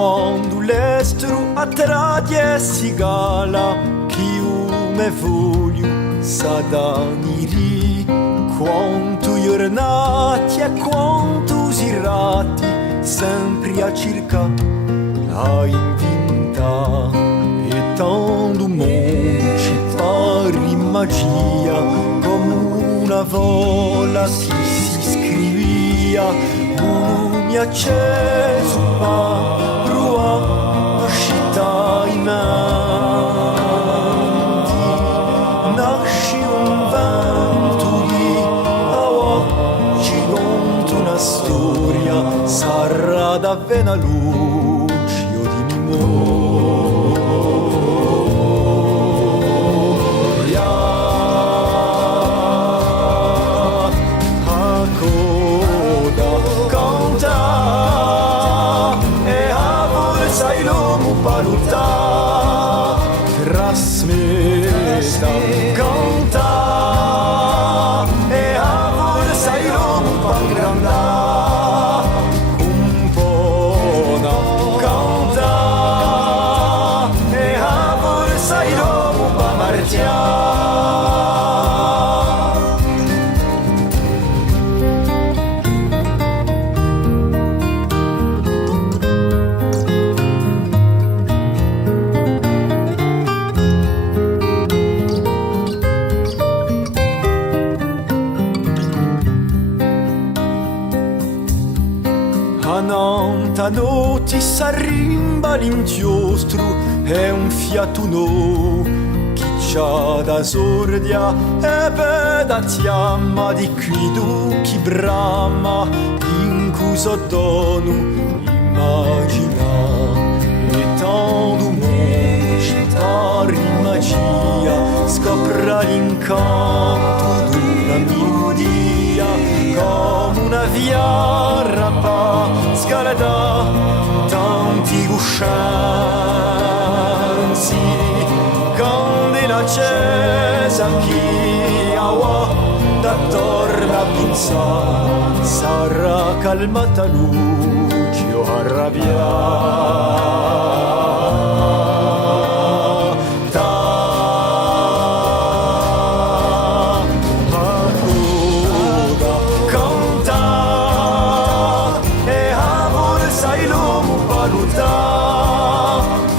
quando l'estero a tratti si gala, chi me voglio sa daniri, quanto giornati e quanto sirati, sempre a circa a invinta, e tanto monci pari magia, come una vola si scrivia, uno mi ha acceso a rua, uscita in menti, nasce un vento di aua, ci conta una storia, sarà davvero luce o di memoria. A coda canta e a forza il uomo paluta, trasmetta canta e a forza il uomo pagranda. Noti s'arrimba l'inchiostro, è un fiato no, chi c'ha da sordia e da chiama di qui chi brama, in cuso dono immagina, e tanto monci pari magia, scopra l'incanto d'una melodia, come una via rapa, scalada tanti uscenzi, candela accesa chi aua da torna a pensare, sarà calmata luce o arrabbiata. A coda canta e a forza il uomo paluta,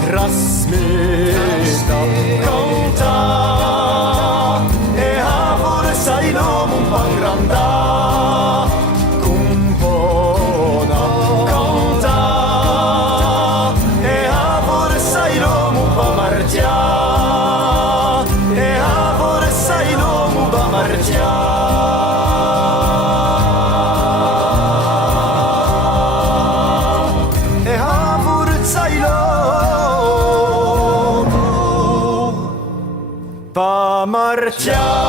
trasmetta canta e a forza il uomo pagranda, compona canta e a forza il uomo pamartia, e a forza il uomo pamartia. Pa marciare.